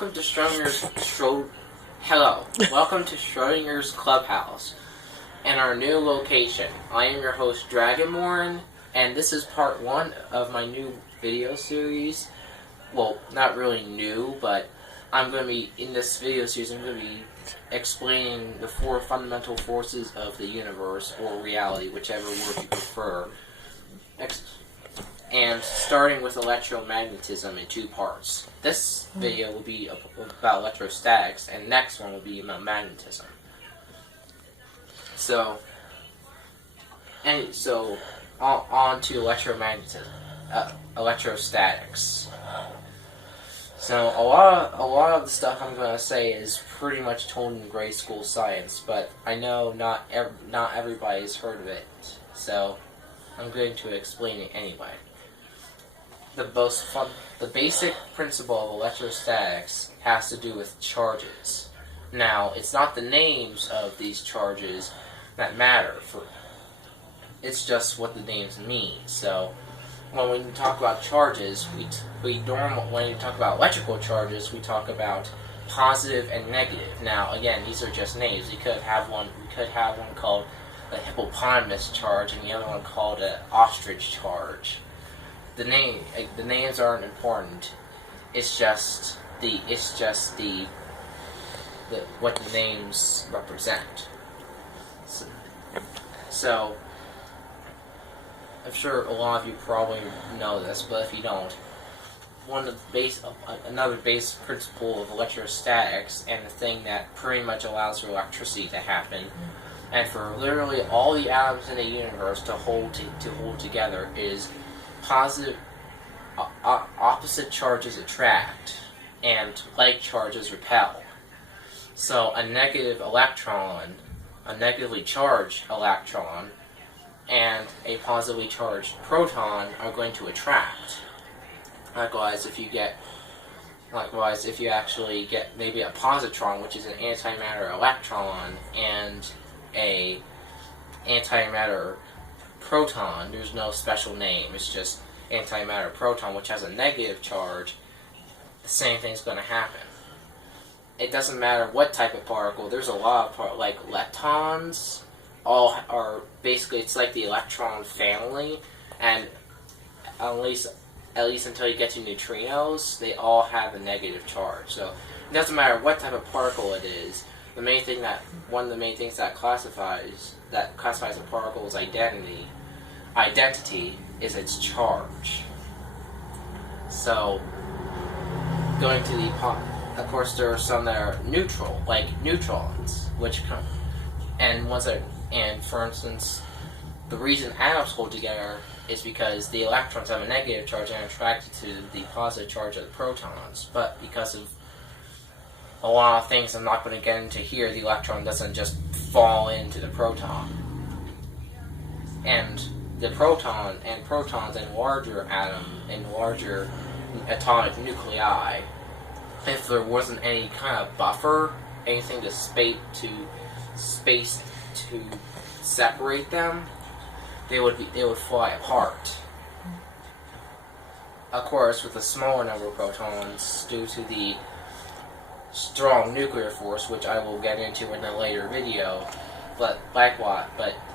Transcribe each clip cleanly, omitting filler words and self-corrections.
welcome to welcome to Schrodinger's Clubhouse and our new location. I am your host, Dragonborn, and this is part 1 of my new video series. Well, not really new, but I'm going to be, in this video series, I'm going to be explaining the 4 fundamental forces of the universe, or reality, whichever word you prefer. And starting with electromagnetism in 2 parts. This video will be about electrostatics, and next one will be about magnetism. So on to electromagnetism, electrostatics. So a lot of the stuff I'm going to say is pretty much told in grade school science, but I know not everybody's heard of it, so I'm going to explain it anyway. The basic principle of electrostatics has to do with charges. Now, it's not the names of these charges that matter. It's just what the names mean. So, when we talk about charges, when we talk about electrical charges, we talk about positive and negative. Now, again, these are just names. We could have one called a hippopotamus charge, and the other one called an ostrich charge. The names aren't important. It's just what the names represent. So I'm sure a lot of you probably know this, but if you don't, another base principle of electrostatics, and the thing that pretty much allows for electricity to happen, and for literally all the atoms in the universe to hold together, is opposite charges attract, and like charges repel. So a negatively charged electron, and a positively charged proton are going to attract. Likewise, if you actually get maybe a positron, which is an antimatter electron, and a antimatter proton, there's no special name, it's just antimatter proton, which has a negative charge, the same thing's going to happen. It doesn't matter what type of particle. There's a lot of like leptons, all are basically, it's like the electron family, and at least until you get to neutrinos, they all have a negative charge. So it doesn't matter what type of particle it is. One of the main things that classifies a particle's identity is its charge. So going to of course, there are some that are neutral, like neutrons, and for instance, the reason atoms hold together is because the electrons have a negative charge and are attracted to the positive charge of the protons. But because of a lot of things I'm not going to get into here, the electron doesn't just fall into the proton. And the protons in larger atomic nuclei, if there wasn't any kind of buffer, anything to space to separate them, they would fly apart. Of course, with a smaller number of protons, due to the strong nuclear force, which I will get into in a later video, but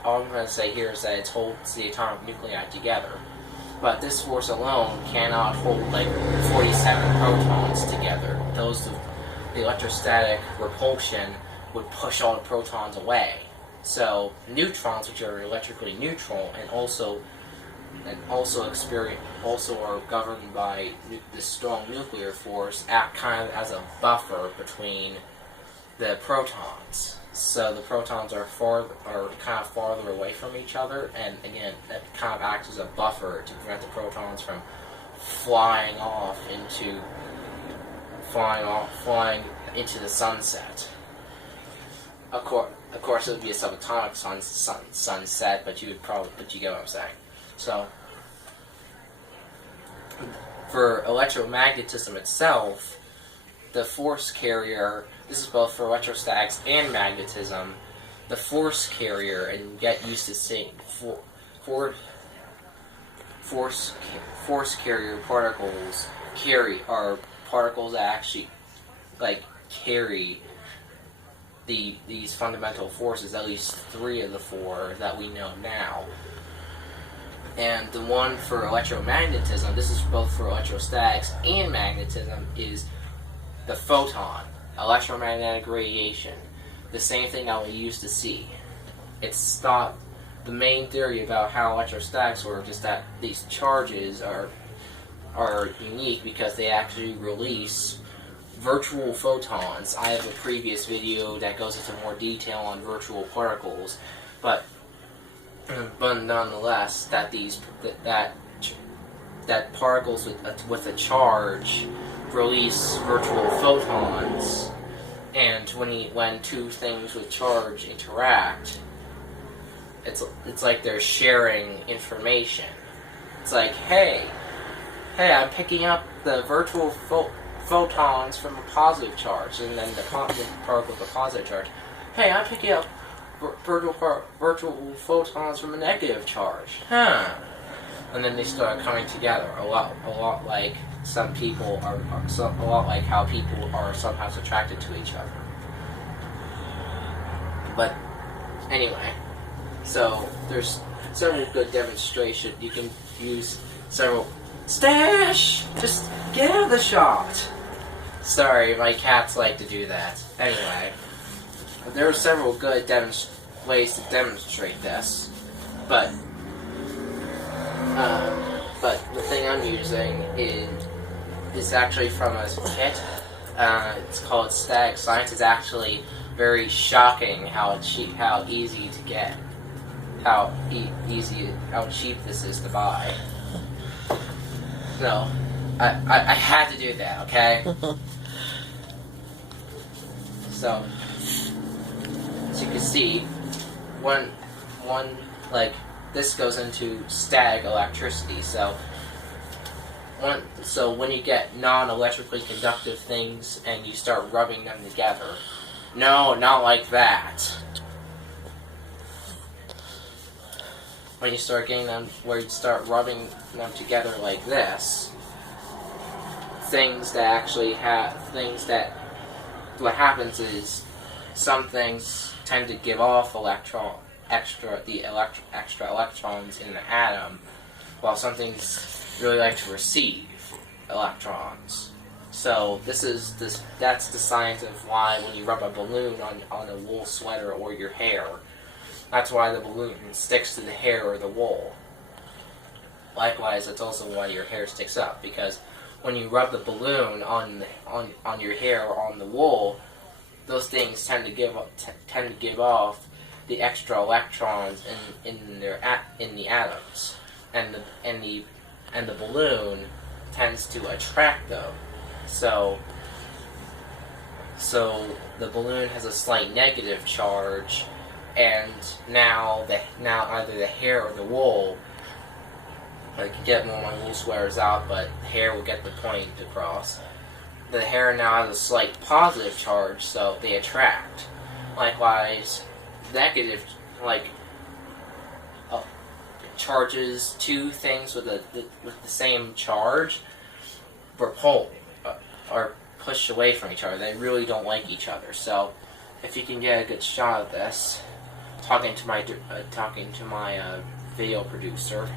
all I'm going to say here is that it holds the atomic nuclei together. But this force alone cannot hold like 47 protons together. The electrostatic repulsion would push all the protons away. So neutrons, which are electrically neutral and also are governed by the strong nuclear force, act kind of as a buffer between the protons. So the protons are kind of farther away from each other, and again, that kind of acts as a buffer to prevent the protons from flying into the sunset. Of course, it would be a subatomic sunset, but you get what I'm saying. So, for electromagnetism itself, the force carrier, this is both for electrostatics and magnetism, the force carrier, and get used to saying force carrier particles are particles that actually like carry these fundamental forces, at least 3 of the 4 that we know now. And the one for electromagnetism, this is both for electrostatics and magnetism, is the photon, electromagnetic radiation. The same thing that we used to see. It's thought, the main theory about how electrostatics work is that these charges are unique because they actually release virtual photons. I have a previous video that goes into more detail on virtual particles, but nonetheless, that particles with a charge release virtual photons, and when 2 things with charge interact, it's like they're sharing information. It's like, hey, I'm picking up the virtual photons from a positive charge, and then the particle with a positive charge. Hey, I'm picking up virtual photons from a negative charge. And then they start coming together. A lot like some people a lot like how people are sometimes attracted to each other. But anyway, so there's several good demonstrations. You can use several. Stash! Just get out of the shot! Sorry, my cats like to do that. Anyway, there are several good ways to demonstrate this, but the thing I'm using is actually from a kit. It's called Static Science. It's actually very shocking how easy to get, how cheap this is to buy. No, I had to do that, okay? So, as you can see, one like this goes into static electricity. So when you get non-electrically conductive things and you start rubbing them together, no, not like that. When you start getting them, where you start rubbing them together like this, what happens is some things tend to give off extra electrons in the atom, while some things really like to receive electrons. So that's the science of why when you rub a balloon on a wool sweater or your hair, that's why the balloon sticks to the hair or the wool. Likewise, that's also why your hair sticks up, because when you rub the balloon on your hair or on the wool, those things tend to give off the extra electrons in the atoms, and the balloon tends to attract them. So the balloon has a slight negative charge, and now either the hair or the wool, I can get one of my wool sweaters out, but the hair will get the point across. The hair now has a slight positive charge, so they attract. Likewise, negative, charges, 2 things with the same charge are pushed away from each other. They really don't like each other. So, if you can get a good shot of this, talking to my video producer,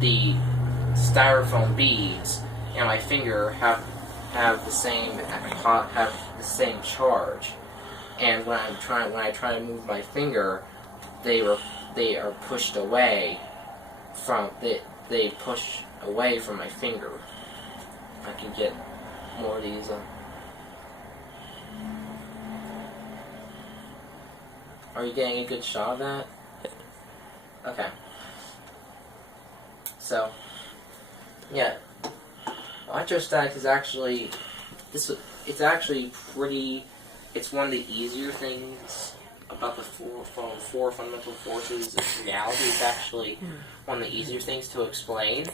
the styrofoam beads and my finger have the same charge, and when I try to move my finger, they are pushed away from they push away from my finger. I can get more of these. Are you getting a good shot of that? Okay. So, yeah, electrostatics is actually it's actually pretty. It's one of the easier things about the four fundamental forces of reality. It's actually one of the easier things to explain.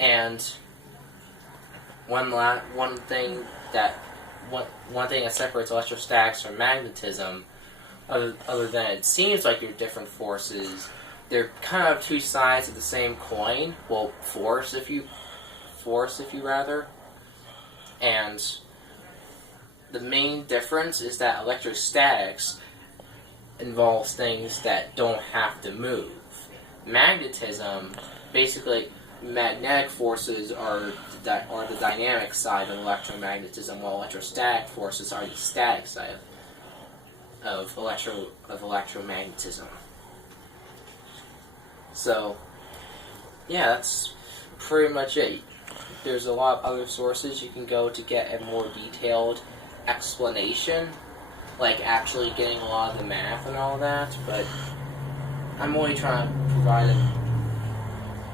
And one thing that separates electrostatics from magnetism, other than it seems like they're different forces, they're kind of 2 sides of the same coin. Well, force if you rather. And the main difference is that electrostatics involves things that don't have to move. Magnetism, basically, magnetic forces are the dynamic side of electromagnetism, while electrostatic forces are the static side of electromagnetism. So, yeah, that's pretty much it. There's a lot of other sources you can go to get a more detailed explanation, like actually getting a lot of the math and all that, but I'm only trying to provide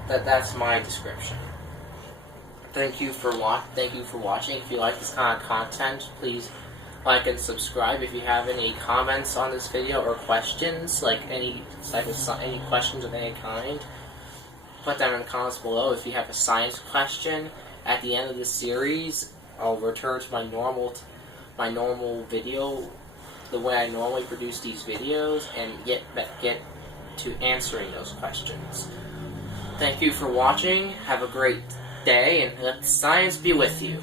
that's my description. Thank you for watching. If you like this kind of content, please like and subscribe. If you have any comments on this video or questions, like any questions of any kind, put them in the comments below. If you have a science question at the end of the series, I'll return to my normal video, the way I normally produce these videos, and get to answering those questions. Thank you for watching. Have a great day, and let science be with you.